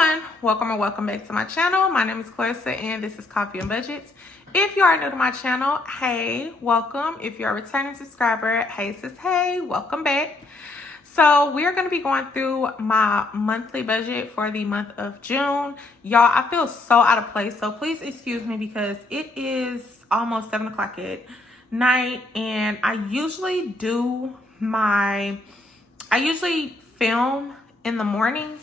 everyone, welcome or welcome back to my channel. My name is Clarissa and this is Coffee and Budgets. If you are new to my channel, hey, welcome. If you're a returning subscriber, hey sis, hey, welcome back. So we're going to be going through my monthly budget for the month of June. Y'all, I feel so out of place, so please excuse me because it is almost 7 o'clock at night and I usually film in the mornings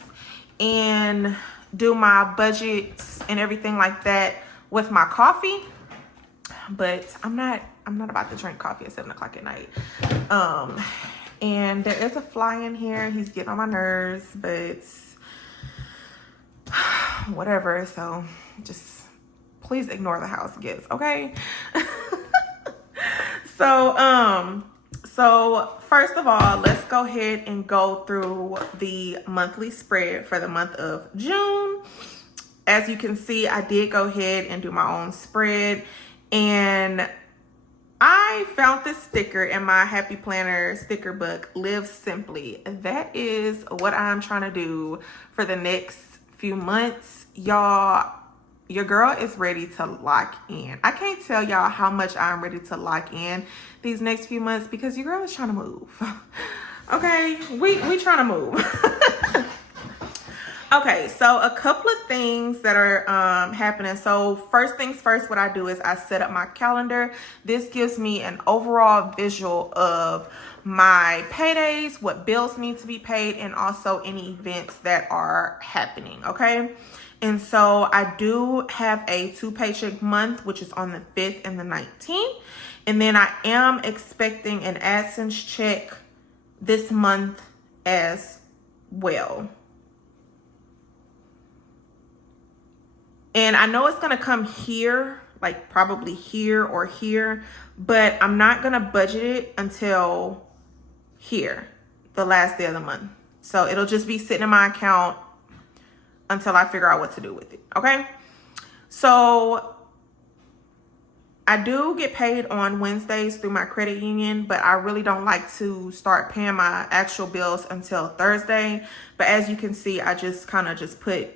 and do my budgets and everything like that with my coffee, but I'm not about to drink coffee at 7 o'clock at night. And there is a fly in here. He's getting on my nerves, but whatever. So just please ignore the house guests, okay? So first of all, let's go ahead and go through the monthly spread for the month of June. As you can see, I did go ahead and do my own spread, and I found this sticker in my Happy Planner sticker book, Live Simply. That is what I'm trying to do for the next few months. Y'all, your girl is ready to lock in. I can't tell y'all how much I'm ready to lock in these next few months because your girl is trying to move. Okay, we trying to move. Okay, so a couple of things that are happening. So first things first, what I do is I set up my calendar. This gives me an overall visual of my paydays, what bills need to be paid, and also any events that are happening, okay? And so I do have a 2 paycheck month, which is on the 5th and the 19th. And then I am expecting an AdSense check this month as well. And I know it's gonna come here, like probably here or here, but I'm not gonna budget it until here, the last day of the month. So it'll just be sitting in my account until I figure out what to do with it, okay? So I do get paid on Wednesdays through my credit union, but I really don't like to start paying my actual bills until Thursday. But as you can see, I just kind of just put,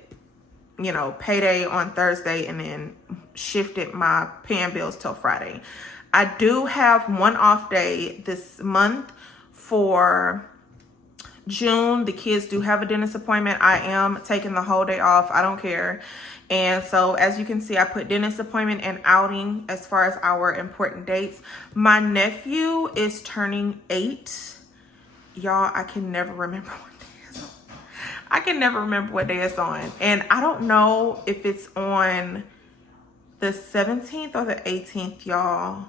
you know, payday on Thursday and then shifted my paying bills till Friday. I do have one off day this month for June. The kids do have a dentist appointment. I am taking the whole day off. I don't care. And so as you can see, I put dentist appointment and outing as far as our important dates. My nephew is turning 8. Y'all, I can never remember what day is on. I can never remember what day it's on. And I don't know if it's on the 17th or the 18th, y'all.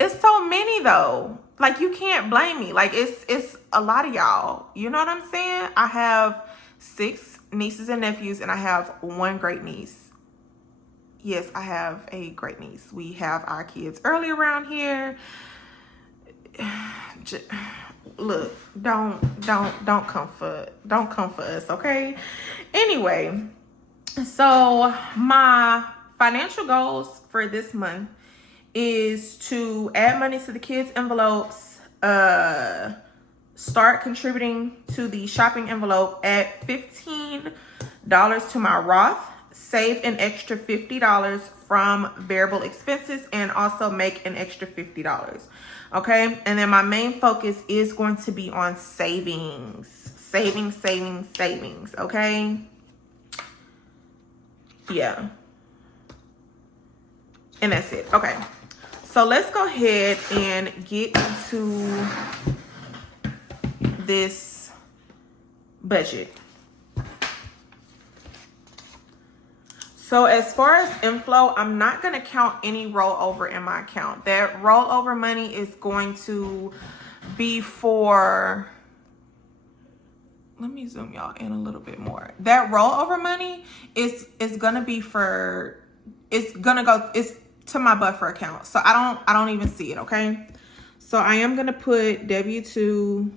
It's so many though. Like, you can't blame me. Like, it's a lot of y'all. You know what I'm saying? I have 6 nieces and nephews, and I have 1 great niece. Yes, I have a great niece. We have our kids early around here. Look, don't come for us, okay? Anyway, so my financial goals for this month is to add money to the kids' envelopes, start contributing to the shopping envelope, add $15 to my Roth, save an extra $50 from variable expenses, and also make an extra $50. Okay, and then my main focus is going to be on savings, okay? Yeah. And that's it. Okay. So let's go ahead and get into this budget. So as far as inflow, I'm not going to count any rollover in my account. That rollover money is going to be for, let me zoom y'all in a little bit more. That rollover money is going to be for, it's to my buffer account. So I don't even see it, okay? So I am going to put W2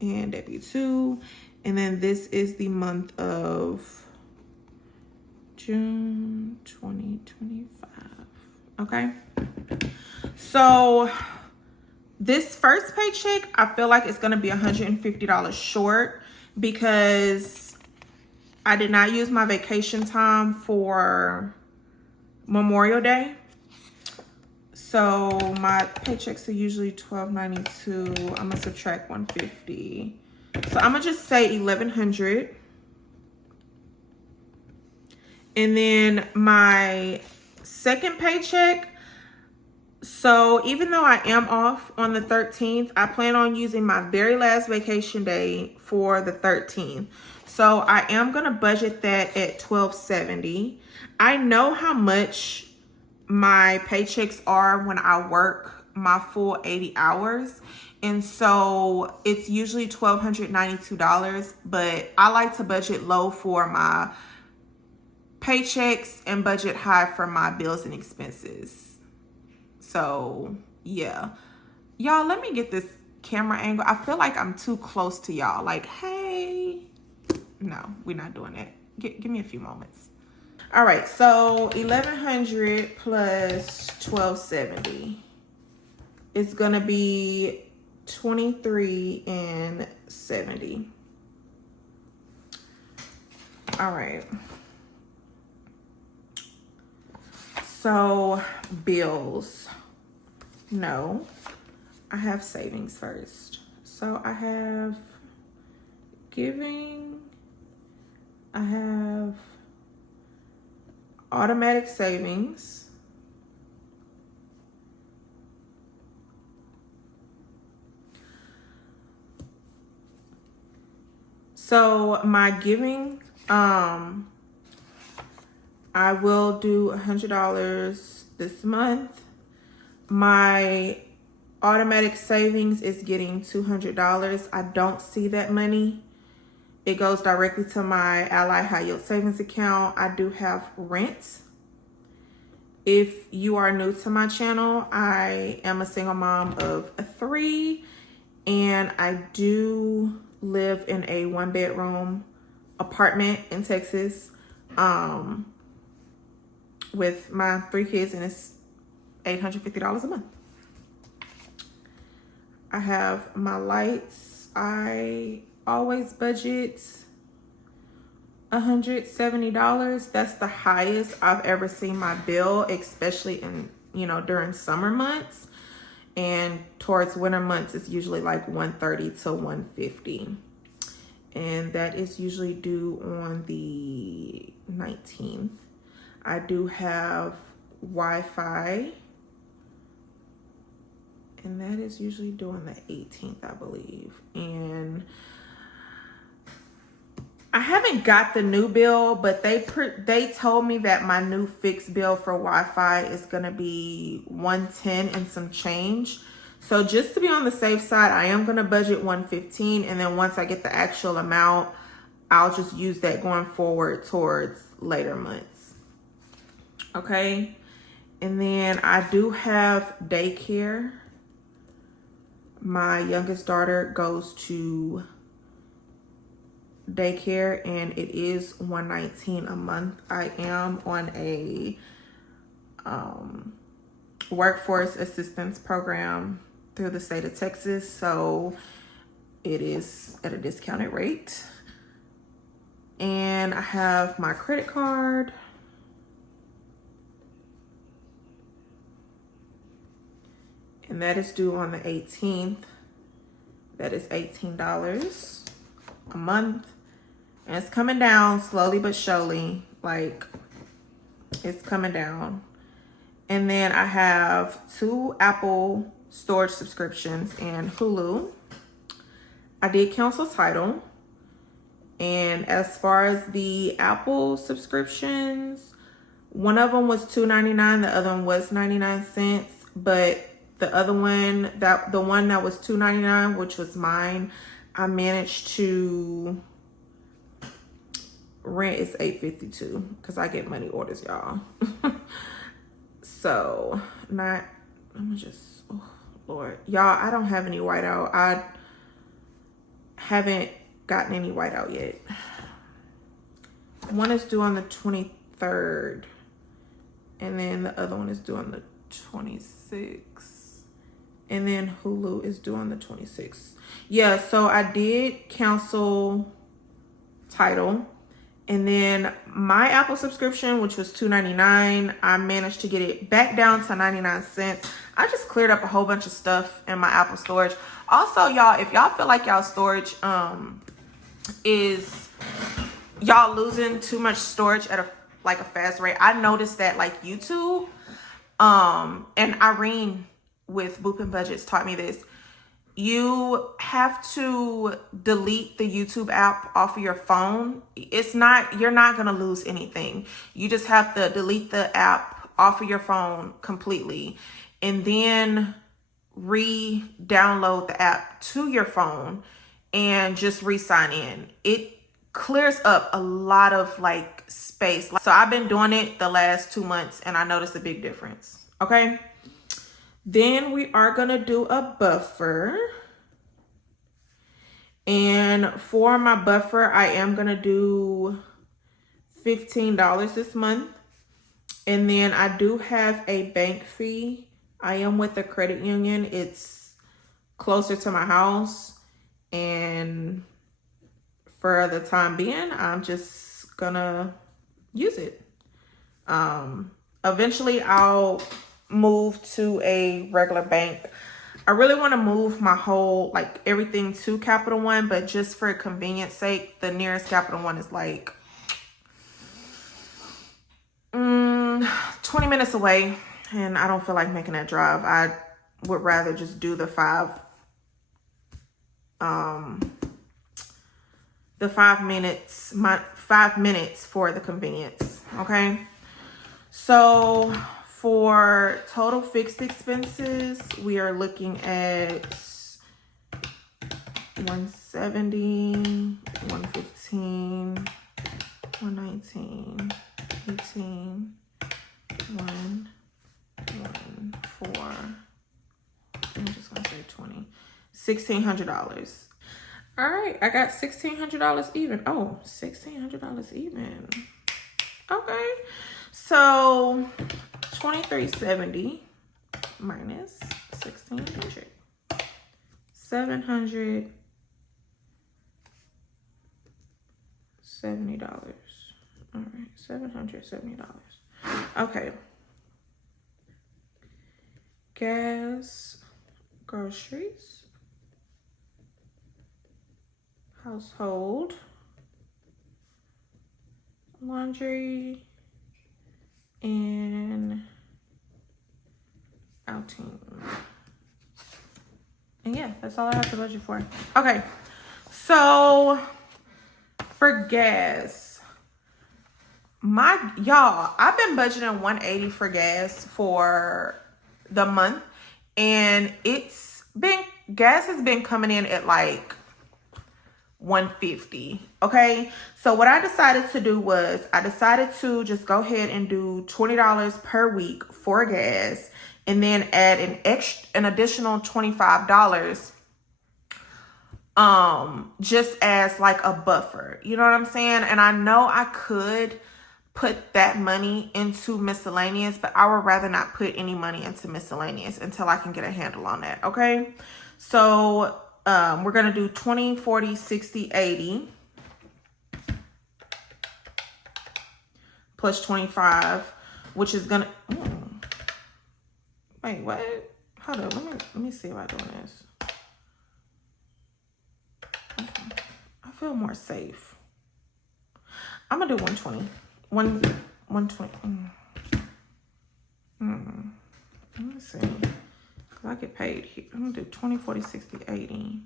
and W2, and then this is the month of June 2025. Okay, so This first paycheck, I feel like it's going to be $150 short because I did not use my vacation time for Memorial Day. So my paychecks are usually $12.92. I'm gonna subtract $150. So I'm gonna just say $1,100. And then my second paycheck, so even though I am off on the 13th, I plan on using my very last vacation day for the 13th. So I am gonna budget that at $1,270. I know how much my paychecks are when I work my full 80 hours. And so it's usually $1,292, but I like to budget low for my paychecks and budget high for my bills and expenses. So yeah, y'all, let me get this camera angle. I feel like I'm too close to y'all. Like, hey, no, we're not doing that. Give me a few moments. All right, so 1,100 plus 1,270 is gonna be 23.70. All right. So bills. No, I have savings first. So I have giving. I have automatic savings. So my giving, I will do $100 this month. My automatic savings is getting $200. I don't see that money. It goes directly to my Ally High Yield Savings account. I do have rent. If you are new to my channel, I am a single mom of 3, and I do live in a 1-bedroom apartment in Texas with my 3 kids, and it's $850 a month. I have my lights. I always budget $170. That's the highest I've ever seen my bill, especially in, during summer months. And towards winter months, it's usually like $130 to $150. And that is usually due on the 19th. I do have Wi-Fi, and that is usually due on the 18th, I believe. And I haven't got the new bill, but they told me that my new fixed bill for Wi-Fi is gonna be $110 and some change. So just to be on the safe side, I am gonna budget $115, and then once I get the actual amount, I'll just use that going forward towards later months. Okay, and then I do have daycare. My youngest daughter goes to daycare, and it is $119 a month. I am on a workforce assistance program through the state of Texas, so it is at a discounted rate. And I have my credit card. And that is due on the 18th. That is $18 a month. And it's coming down slowly but surely. Like, it's coming down. And then I have 2 Apple storage subscriptions and Hulu. I did cancel Tidal. And as far as the Apple subscriptions, one of them was $2.99, the other one was 99 cents. But the other one, the one that was $2.99, which was mine, I managed to rent is $8.52 because I get money orders, y'all. So I'm just, oh Lord, y'all, I don't have any whiteout. I haven't gotten any whiteout yet. One is due on the 23rd, and then the other one is due on the 26th. And then Hulu is due on the 26th. Yeah, so I did cancel Tidal. And then my Apple subscription, which was $2.99, I managed to get it back down to 99 cents. I just cleared up a whole bunch of stuff in my Apple storage. Also, y'all, if y'all feel like y'all storage is y'all losing too much storage at a fast rate, I noticed that like YouTube and Irene with Boopin' Budgets taught me this. You have to delete the YouTube app off of your phone. You're not going to lose anything. You just have to delete the app off of your phone completely and then re-download the app to your phone and just re-sign in. It clears up a lot of like space. So I've been doing it the last 2 months and I noticed a big difference. Okay. Then we are going to do a buffer. And for my buffer, I am going to do $15 this month. And then I do have a bank fee. I am with a credit union. It's closer to my house. And for the time being, I'm just going to use it. Eventually, I'll move to a regular bank. I really want to move my whole, like everything to Capital One, but just for convenience sake, the nearest Capital One is like 20 minutes away, and I don't feel like making that drive. I would rather just do the 5 minutes, my 5 minutes for the convenience. Okay. So for total fixed expenses, we are looking at 170, 115, 119, 18, 1, 4. I'm just gonna say 20. $1,600. All right, I got $1,600 even. Oh, $1,600 even. Okay, so 2370 minus 1,600. $770. All right, $770. Okay. Gas, groceries, household, laundry, and outing. And yeah, that's all I have to budget for. Okay, so for gas, y'all, I've been budgeting $180 for gas for the month, and gas has been coming in at like $150. Okay, so what I decided to do was I decided to just go ahead and do $20 per week for gas, and then add an additional $25 just as like a buffer. You know what I'm saying? And I know I could put that money into miscellaneous, but I would rather not put any money into miscellaneous until I can get a handle on that. Okay, so we're gonna do 20, 40, 60, 80 plus 25, which is gonna wait, what? Hold on, let me see if I'm doing this. Okay. I feel more safe. I'm gonna do 120. 120. Let me see. Cause I get paid here. I'm gonna do 20, 40, 60, 80.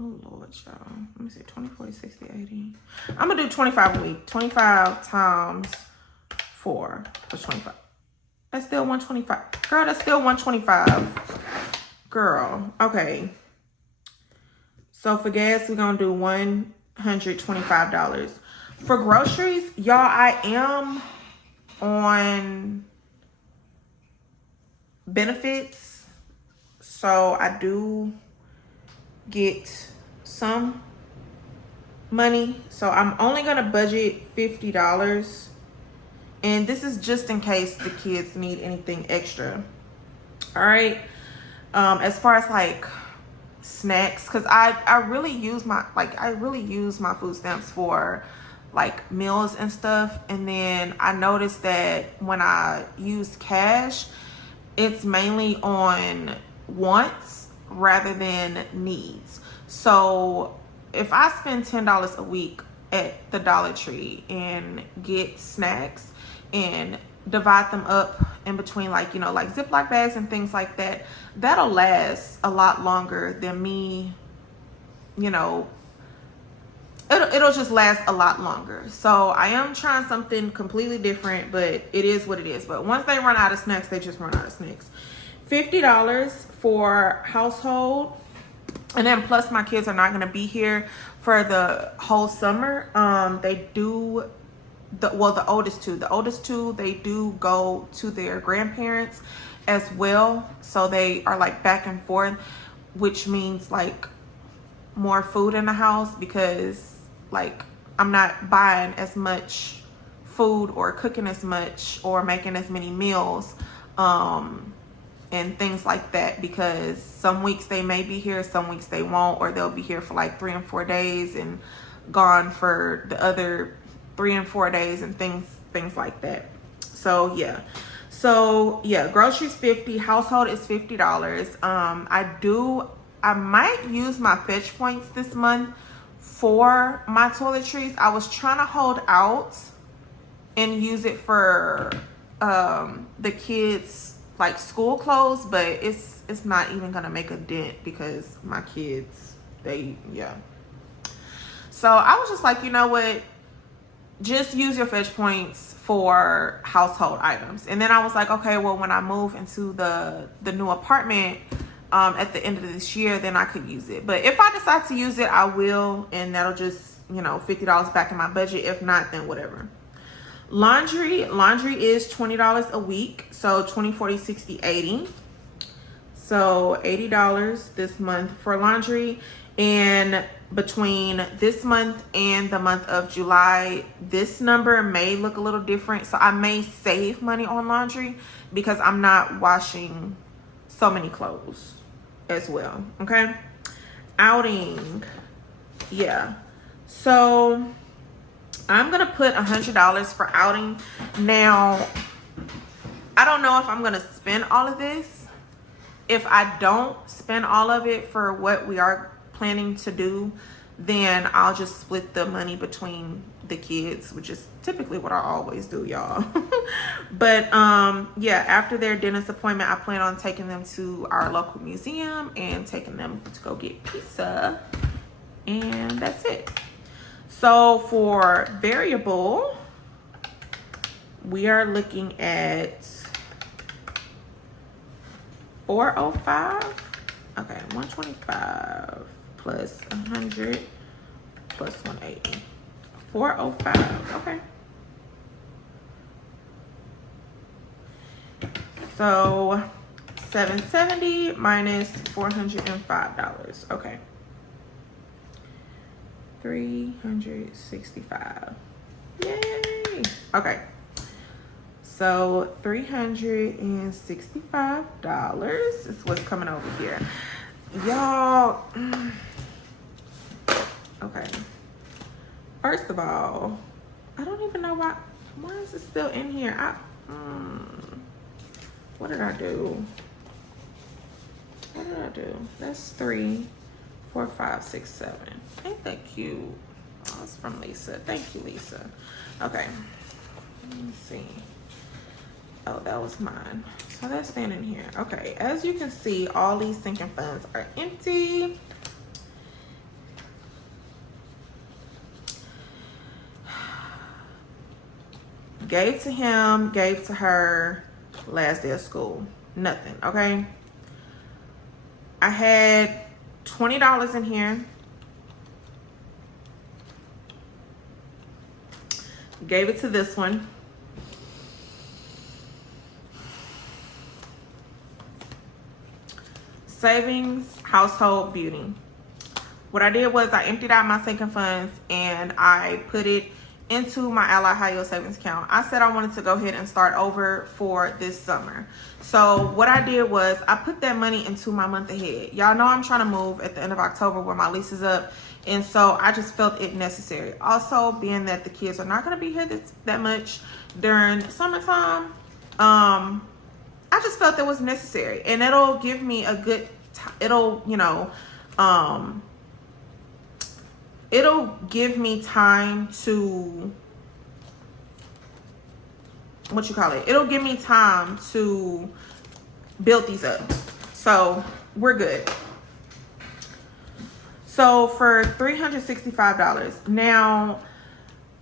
Oh Lord, y'all. Let me see. 20, 40, 60, 80. I'm gonna do 25 a week. 25 times 4 plus 25. That's still 125. Girl, that's still 125. Girl. Okay. So for gas, we're gonna do $125. For groceries, y'all, I am on benefits, so I do get some money. So I'm only gonna budget $50, and this is just in case the kids need anything extra. All right. As far as like snacks, because I really use my food stamps for like meals and stuff. And then I noticed that when I use cash, it's mainly on wants rather than needs. So if I spend $10 a week at the Dollar Tree and get snacks and divide them up in between, like, you know, like Ziploc bags and things like that, that'll last a lot longer than me, you know, it'll just last a lot longer. So I am trying something completely different, but it is what it is. But once they run out of snacks, they just run out of snacks. $50 for household, and then plus my kids are not going to be here for the whole summer. They do, the oldest two, they do go to their grandparents as well. So they are like back and forth, which means like more food in the house, because like I'm not buying as much food or cooking as much or making as many meals and things like that, because some weeks they may be here, some weeks they won't, or they'll be here for like 3 and 4 days and gone for the other 3 and 4 days and things like that. So yeah, groceries $50, household is $50. I might use my fetch points this month for my toiletries. I was trying to hold out and use it for the kids like school clothes, but it's not even gonna make a dent because my kids, so I was just like, you know what, just use your fetch points for household items. And then I was like, okay, well, when I move into the new apartment at the end of this year, then I could use it. But if I decide to use it, I will, and that'll just, you know, $50 back in my budget. If not, then whatever. Laundry is $20 a week, so 20, 40, 60, 80. So $80 this month for laundry. And between this month and the month of July, this number may look a little different. So I may save money on laundry because I'm not washing so many clothes as well. Okay. Outing. Yeah. So I'm going to put $100 for outing. Now, I don't know if I'm going to spend all of this. If I don't spend all of it for what we are planning to do, then I'll just split the money between the kids, which is typically what I always do, y'all. But yeah, after their dentist appointment, I plan on taking them to our local museum and taking them to go get pizza, and that's it. So for variable, we are looking at 405. Okay, 125 plus 100 plus 180. 405. Okay. So 770 minus $405. Okay. 365. Yay. Okay. So $365 is what's coming over here. Y'all. Okay. First of all, I don't even know why is it still in here? What did I do? That's 3, 4, 5, 6, 7. Ain't that cute? Oh, it's from Lisa. Thank you, Lisa. Okay. Let me see. Oh, that was mine. So that's staying in here. Okay. As you can see, all these sinking funds are empty. Gave to him, gave to her, last day of school. Nothing, okay? I had $20 in here. Gave it to this one. Savings, household, beauty. What I did was I emptied out my sinking funds and I put it into my Ally High Yield Savings account. I said I wanted to go ahead and start over for this summer. So what I did was I put that money into my month ahead. Y'all know I'm trying to move at the end of October where my lease is up. And so I just felt it necessary. Also, being that the kids are not going to be here that much during summertime, I just felt it was necessary. And it'll give me a good, it'll give me time to, it'll give me time to build these up. So we're good. So for $365, now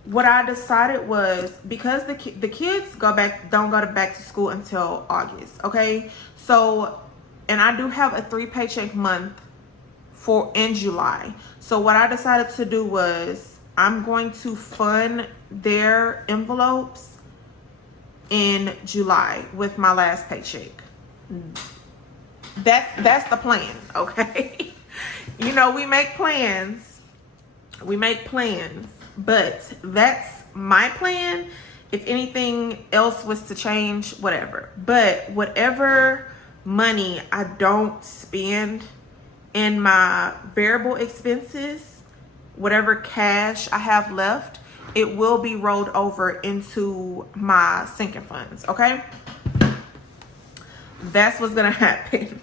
what I decided was, because the kids don't go back to school until August, okay? So, and I do have a 3 paycheck month in July. So what I decided to do was I'm going to fund their envelopes in July with my last paycheck. That's the plan, okay? You know, we make plans, but that's my plan. If anything else was to change, whatever. But whatever money I don't spend in my variable expenses, whatever cash I have left, it will be rolled over into my sinking funds, okay? That's what's gonna happen.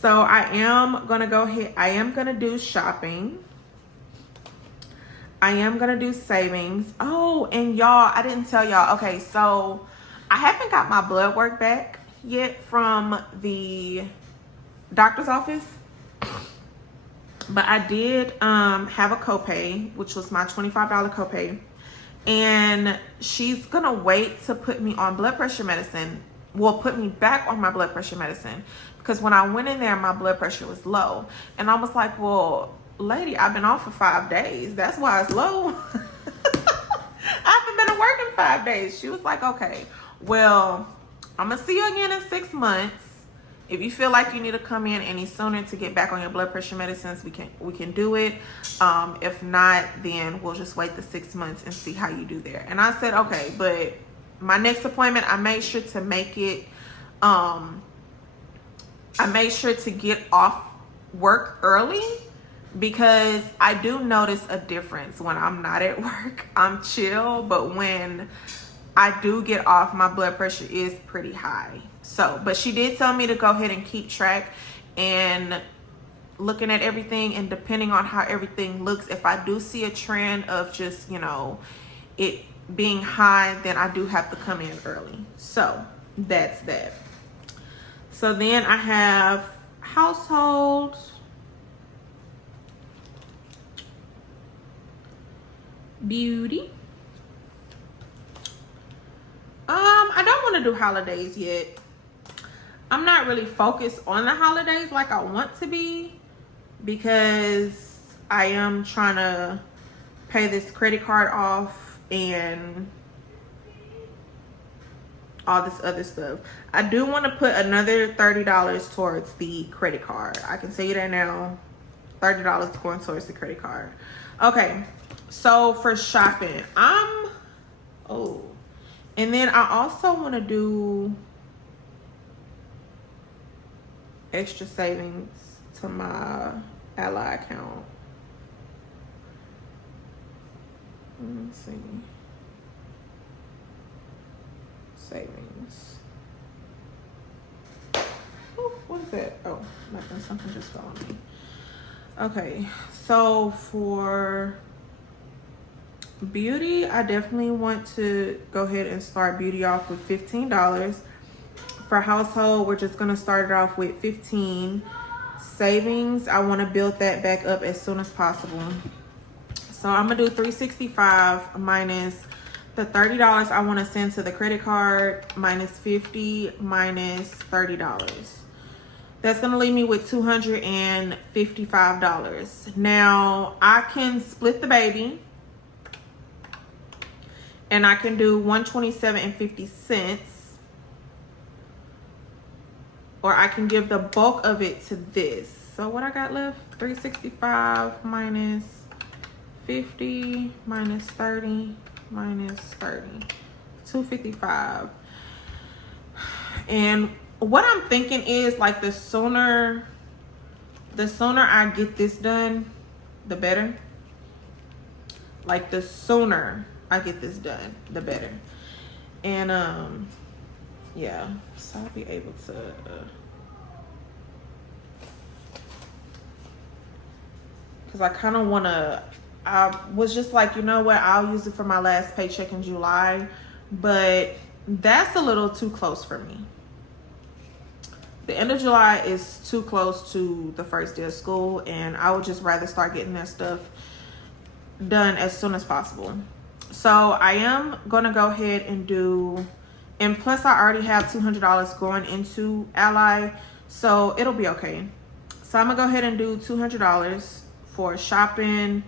So I am gonna go ahead, I am gonna do shopping. I am gonna do savings. Oh, and y'all, I didn't tell y'all. Okay, so I haven't got my blood work back yet from the doctor's office, but I did have a copay, which was my $25 copay, and she's gonna wait to put me on blood pressure medicine. Well, put me back on my blood pressure medicine, because when I went in there, my blood pressure was low, and I was like, well, lady, I've been off for 5 days. That's why it's low. I haven't been to work in 5 days. She was like, okay, well, I'm gonna see you again in 6 months. If you feel like you need to come in any sooner to get back on your blood pressure medicines, we can do it. If not, then we'll just wait the 6 months and see how you do there. And I said, okay, but my next appointment, I made sure to make it, I made sure to get off work early, because I do notice a difference when I'm not at work. I'm chill, but when I do get off, my blood pressure is pretty high. So, but she did tell me to go ahead and keep track and looking at everything, and depending on how everything looks, if I do see a trend of just, you know, it being high, then I do have to come in early. So that's that. So then I have household, beauty. I don't want to do holidays yet. I'm not really focused on the holidays like I want to be, because I am trying to pay this credit card off and all this other stuff. I do want to put another $30 towards the credit card. I can tell you that now. $30 going towards the credit card. Okay, so for shopping, and then I also want to do extra savings to my Ally account. Let me see. Savings. Oh, what is that? Oh, nothing. Something just fell on me. Okay, so for beauty, I definitely want to go ahead and start beauty off with $15. For household, we're just going to start it off with $15. Savings, I want to build that back up as soon as possible. So I'm going to do $365 minus the $30 I want to send to the credit card, minus $50 minus $30. That's going to leave me with $255. Now, I can split the baby, and I can do $127.50, or I can give the bulk of it to this. So what I got left, $365 minus 50 minus 30 minus 30, 255. And what I'm thinking is, like, the sooner I get this done, the better. Like, the sooner I get this done, the better. And yeah, so I'll be able to because I kind of want to, I was just like, you know what, I'll use it for my last paycheck in July, but that's a little too close for me. The end of July is too close to the first day of school, and I would just rather start getting that stuff done as soon as possible. So I am gonna go ahead and do, and plus I already have $200 going into Ally, so it'll be okay. So I'm gonna go ahead and do $200 for shopping,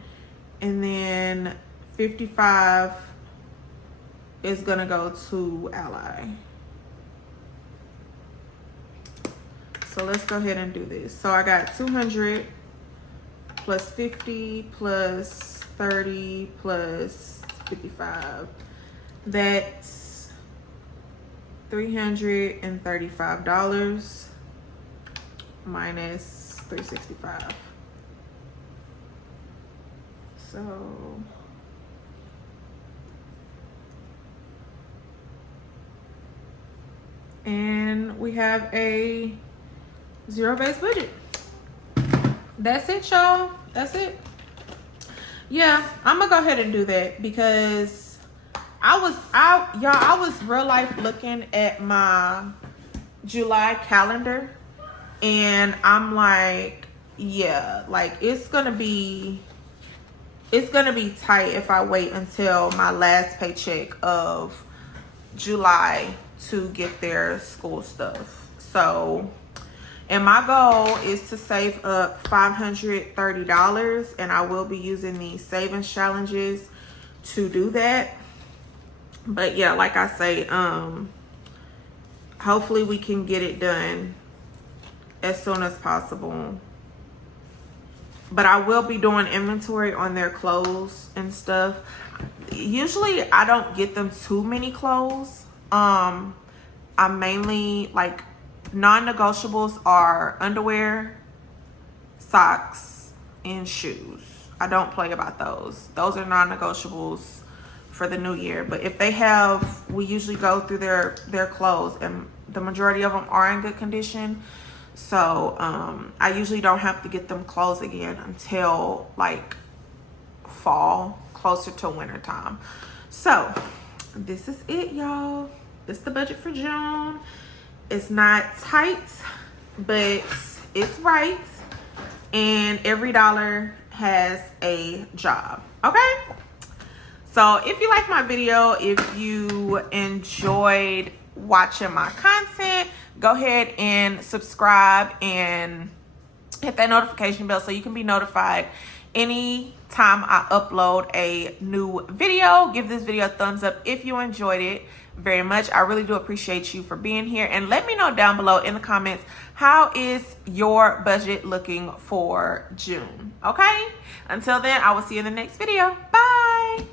and then 55 is gonna go to Ally. So let's go ahead and do this. So I got 200 plus 50 plus 30 plus 55. That's $335 minus 365. So and we have a zero-based budget. That's it, y'all. That's it. Yeah, I'm gonna go ahead and do that because I was real life looking at my July calendar, and I'm like, yeah, like it's gonna be tight if I wait until my last paycheck of July to get their school stuff. So, and my goal is to save up $530, and I will be using these savings challenges to do that. But yeah, like I say, hopefully we can get it done as soon as possible. But I will be doing inventory on their clothes and stuff. Usually I don't get them too many clothes. I'm mainly like, non-negotiables are underwear, socks, and shoes. I don't play about those. Those are non-negotiables for the new year. But if they have, we usually go through their clothes, and the majority of them are in good condition. So I usually don't have to get them clothes again until like fall, closer to winter time. So this is it, y'all. This is the budget for June. It's not tight, but it's right, and every dollar has a job. Okay, so if you like my video, if you enjoyed watching my content, go ahead and subscribe and hit that notification bell so you can be notified anytime I upload a new video. Give this video a thumbs up if you enjoyed it very much. I really do appreciate you for being here, and let me know down below in the comments, how is your budget looking for June? Okay, until then, I will see you in the next video. Bye.